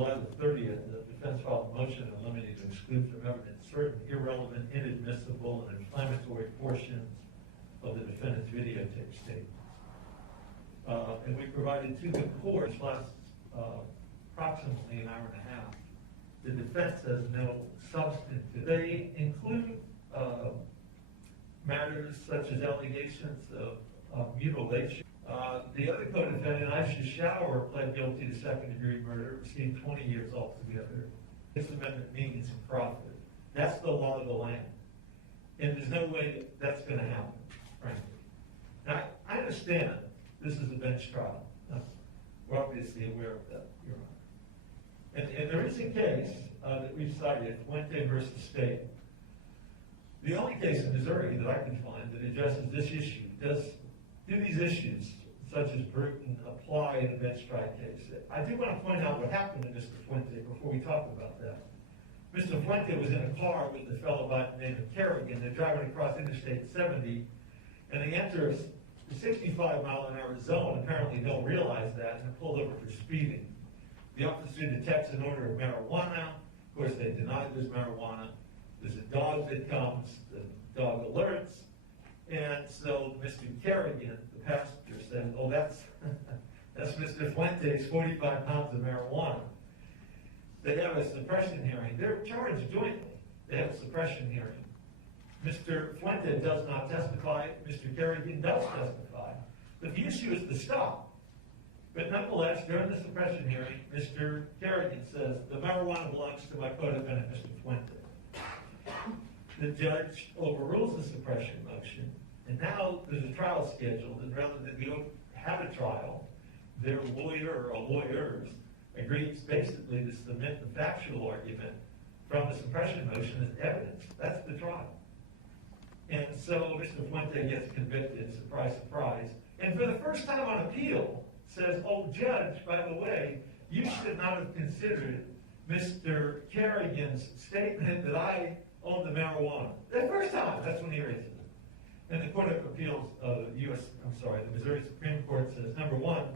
July the 30th, the defense filed a motion in limine to exclude from evidence certain irrelevant, inadmissible, and inflammatory portions of the defendant's videotape statements. And we provided to the court last approximately an hour and a half. The defense has no substantive. They include matters such as allegations of mutilation. The other co-defendant, Isis Schauer, pled guilty to second-degree murder, received 20 years altogether. This amendment means profit. That's the law of the land. And there's no way that that's going to happen, frankly. Now, I understand this is a bench trial. We're obviously aware of that, Your Honor. And there is a case that we've cited, Fuente versus State. The only case in Missouri that I can find that addresses this issue. Do these issues, such as Bruton, apply in a bench trial case? I do want to point out what happened to Mr. Fuente before we talk about that. Mr. Fuente was in a car with a fellow by the name of Kerrigan. They're driving across Interstate 70, and they enter the 65-mile-an-hour zone. Apparently don't realize that, and they're pulled over for speeding. The officer detects an odor of marijuana. Of course, they deny there's marijuana. There's a dog that comes. The dog alerts. And so Mr. Kerrigan, the passenger, said, oh, that's Mr. Fuente's 45 pounds of marijuana. They have a suppression hearing. They're charged jointly. They have a suppression hearing. Mr. Fuente does not testify. Mr. Kerrigan does testify. But the issue is the stop. But nonetheless, during the suppression hearing, Mr. Kerrigan says, the marijuana belongs to my co-defendant, Mr. Fuente. The judge overrules the suppression motion, and now there's a trial scheduled, and rather than we don't have a trial, their lawyer or lawyers agrees basically to submit the factual argument from the suppression motion as evidence. That's the trial. And so Mr. Fuente gets convicted, surprise, surprise, and for the first time on appeal says, oh, judge, by the way, you should not have considered Mr. Kerrigan's statement that I own the marijuana. The first time, that's when he raises it. And the Court of Appeals of the the Missouri Supreme Court says, number one,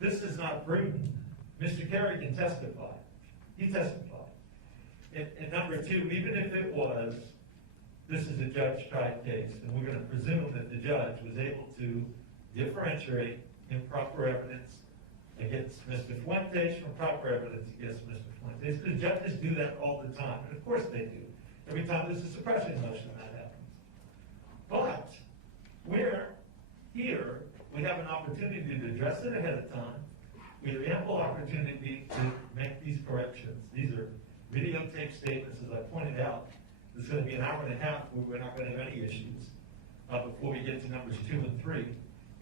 this is not prudent. Mr. Kerrigan testified. He testified. And number two, even if it was, this is a judge-tried case, and we're going to presume that the judge was able to differentiate improper evidence against Mr. Fuentes from proper evidence against Mr. Fuentes. Because judges do that all the time, and of course they do. Every time there's a suppression motion, that happens. But we're here, we have an opportunity to address it ahead of time. We have ample opportunity to make these corrections. These are videotape statements, as I pointed out. There's going to be an hour and a half where we're not going to have any issues before we get to numbers 2 and 3.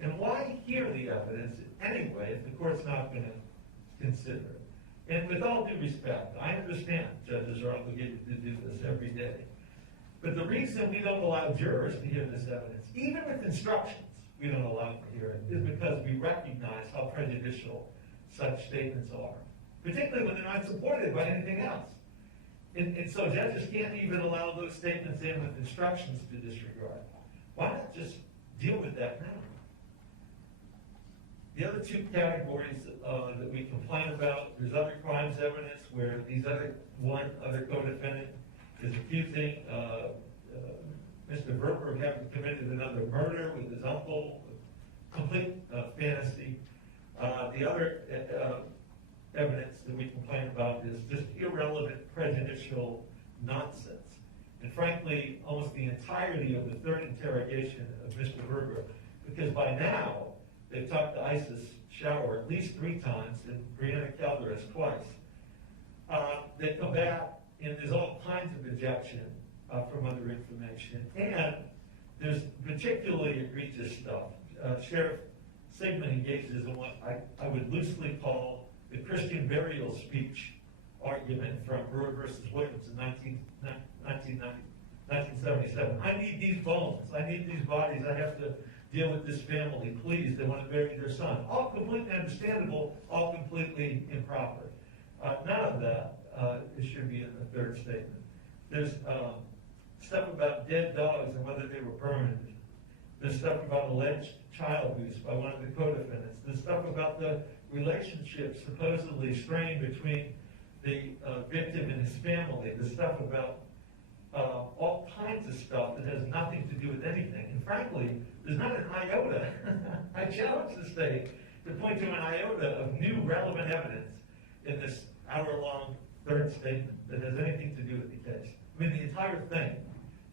And why hear the evidence anyway if the court's not going to consider it? And with all due respect, I understand judges are obligated to do this every day. But the reason we don't allow jurors to hear this evidence, even with instructions, we don't allow them to hear it, is because we recognize how prejudicial such statements are, particularly when they're not supported by anything else. And so judges can't even allow those statements in with instructions to disregard. Why not just deal with that now? The other two categories that we complain about, there's other crimes evidence where one other co-defendant is accusing Mr. Vrba of having committed another murder with his uncle, complete fantasy. The other evidence that we complain about is just irrelevant, prejudicial nonsense. And frankly, almost the entirety of the third interrogation of Mr. Vrba, because by now, they've talked to Isis Schauer at least 3 times and Briana Calderas twice. They come back and there's all kinds of objection from other information. And there's particularly egregious stuff. Sheriff Sigmund engages in what I would loosely call the Christian burial speech argument from Brewer versus Williams in 1977. I need these bones. I need these bodies. I have to deal with this family. Please, they want to bury their son. All completely understandable, all completely improper. None of that should be in the third statement. There's stuff about dead dogs and whether they were burned. There's stuff about alleged child abuse by one of the co-defendants. There's stuff about the relationship supposedly strained between the victim and his family, the stuff about all kinds of stuff that has nothing to do with anything. And frankly, there's not an iota. I challenge the state to point to an iota of new relevant evidence in this hour-long third statement that has anything to do with the case. I mean, the entire thing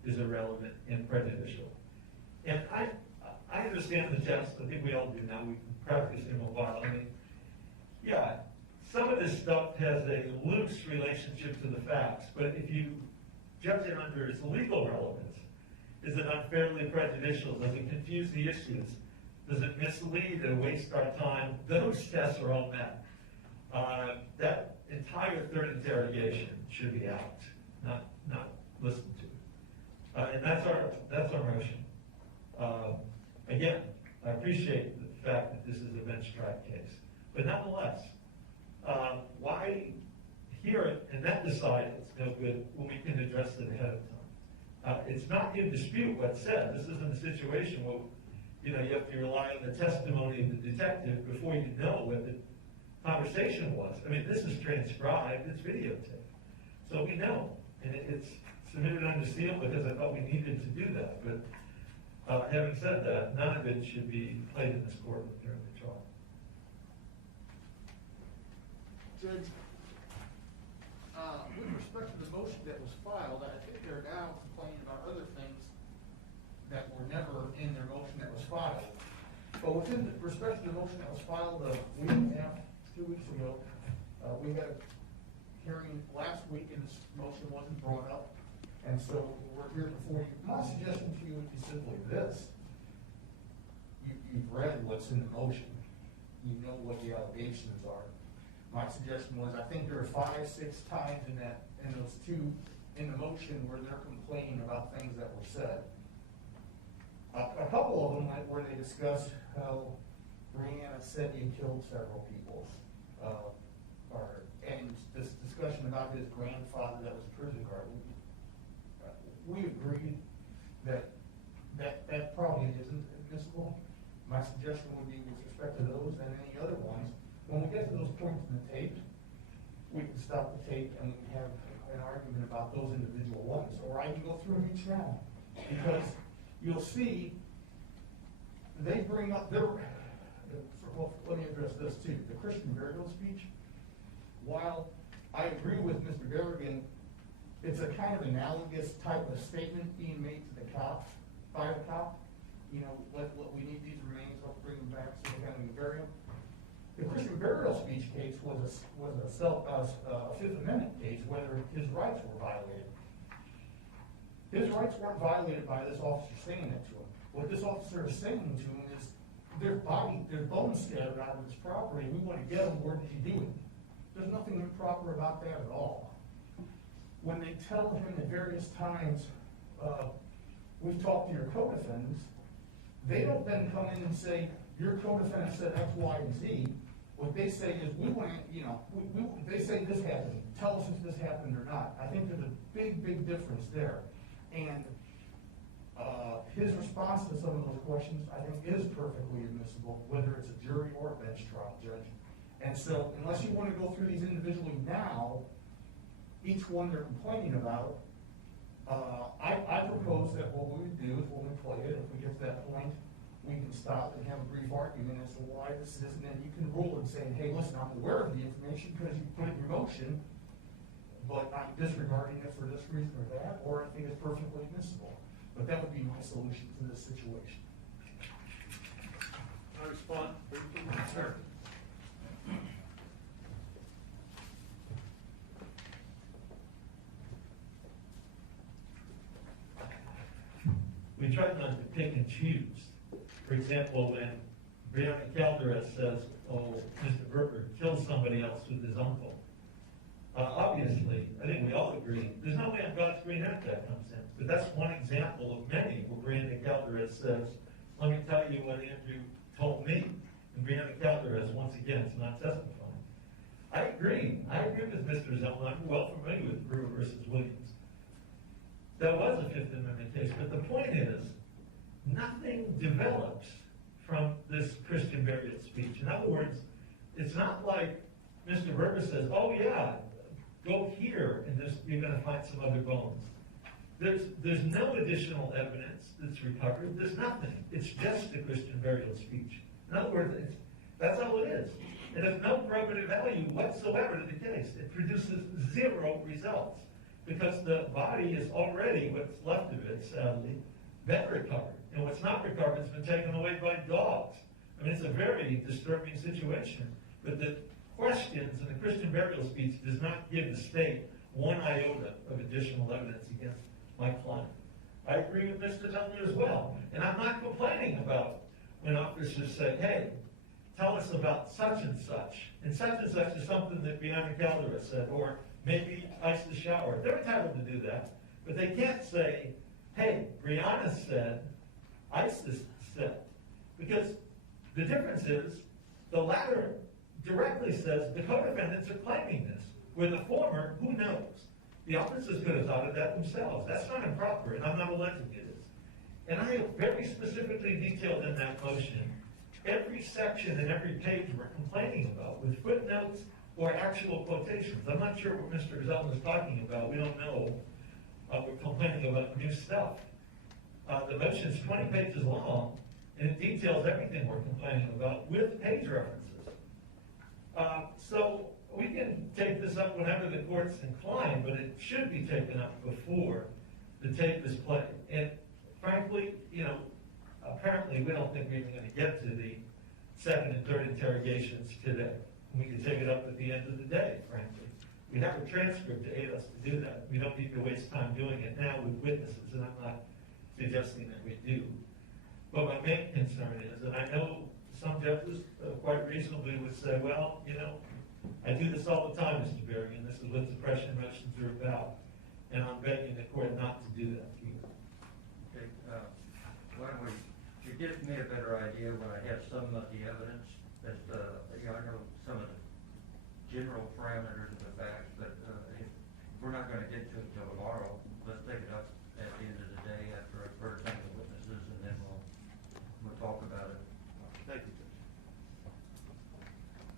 is irrelevant and prejudicial. And I understand the test. I think we all do now. We've practiced him a while. I mean, yeah, some of this stuff has a loose relationship to the facts, but if you judge it under its legal relevance, is it unfairly prejudicial? Does it confuse the issues? Does it mislead or waste our time? Those tests are all met. That entire third interrogation should be out, not listened to. And that's our motion. Again, I appreciate the fact that this is a bench trial case, but nonetheless, why hear it and then decide it's no good when we can address it ahead of time? It's not in dispute what's said. This isn't a situation where you have to rely on the testimony of the detective before you know what the conversation was. I mean, this is transcribed, it's videotaped. So we know, and it's submitted under seal because I thought we needed to do that. But having said that, none of it should be played in this courtroom during the trial. Judge, with respect to the motion that was filed, I think they're now complaining about other things that were never in their motion that was filed. But within respect to the motion that was filed a week and a half, 2 weeks ago, we had a hearing last week and this motion wasn't brought up. And so we're here before you. My suggestion to you would be simply this. You've read what's in the motion. You know what the allegations are. My suggestion was, I think there are 5, 6 times in those two in the motion where they're complaining about things that were said. A couple of them where they discussed how Briana said he had killed several people, and this discussion about his grandfather that was a prison guard. We agreed that probably isn't admissible. My suggestion would be with respect to those and any other ones, when we get to those points in the tape, we can stop the tape and we can have an argument about those individual ones, or I can go through them each now. Because you'll see, they bring up well, let me address this too. The Christian burial speech, while I agree with Mr. Berrigan, it's a kind of analogous type of statement being made to the cop, by the cop. We need these remains, let's bring them back so we can bury them. The Christian burial speech case was a Fifth Amendment case, whether his rights were violated. His rights weren't violated by this officer saying it to him. What this officer is saying to him is, there's bones scattered out of this property, we want to get them, where did you do it? There's nothing improper about that at all. When they tell him at various times, we've talked to your co-defendants, they don't then come in and say, your co-defendant said X, Y, and Z. What they say is, we want to, they say this happened. Tell us if this happened or not. I think there's a big, big difference there. And his response to some of those questions, I think, is perfectly admissible, whether it's a jury or a bench trial judge. And so, unless you want to go through these individually now, each one they're complaining about, I propose that what we would do is when we play it, if we get to that point, we can stop and have a brief argument as to why this is, and then you can rule and say, hey, listen, I'm aware of the information because you put it in your motion, but I'm disregarding it for this reason or that, or I think it's perfectly admissible. But that would be my solution to this situation. Can I respond? Sure. We try not to pick and choose. For example, when Briana Calderas says, oh, Mr. Vrba killed somebody else with his uncle. Obviously, I think we all agree, there's no way on God's green earth that comes in. But that's one example of many where Briana Calderas says, let me tell you what Andrew told me. And Briana Calderas, once again, is not testifying. I agree with Mr. Zellman. I'm well familiar with Vrba versus Williams. That was a Fifth Amendment case, but the point is, nothing develops from this Christian burial speech. In other words, it's not like Mr. Vrba says, oh yeah, go here and you're gonna find some other bones. There's no additional evidence that's recovered. There's nothing. It's just the Christian burial speech. In other words, that's all it is. It has no probative value whatsoever to the case. It produces zero results because the body is already, what's left of it, sadly, been recovered. And what's not recovered has been taken away by dogs. I mean, it's a very disturbing situation. But the questions in the Christian burial speech does not give the state one iota of additional evidence against my client. I agree with Mr. Tillman as well. And I'm not complaining about when officers say, hey, tell us about such and such. And such is something that Briana Calderas said, or maybe Isis Schauer. They're entitled to do that. But they can't say, hey, Briana said, Isis said. Because the difference is, the latter directly says the co-defendants are claiming this, where the former, who knows? The officers could have thought of that themselves. That's not improper, and I'm not alleging it is. And I have very specifically detailed in that motion every section and every page we're complaining about, with footnotes or actual quotations. I'm not sure what Mr. Zelman is talking about. We don't know. We're complaining about new stuff. The motion's 20 pages long, and it details everything we're complaining about with page references. So we can take this up whenever the court's inclined, but it should be taken up before the tape is played. And frankly, apparently we don't think we're even going to get to the second and third interrogations today. We can take it up at the end of the day, frankly. We have a transcript to aid us to do that. We don't need to waste time doing it now with witnesses, and I'm not suggesting that we do. But my main concern is, and I know some judges quite reasonably would say, well, I do this all the time, Mr. Berry, and this is what suppression motions are about. And I'm begging the court not to do that here. Okay, why don't you give me a better idea when I have some of the evidence that, I know some of the general parameters of the facts, but if we're not going to get to it until tomorrow,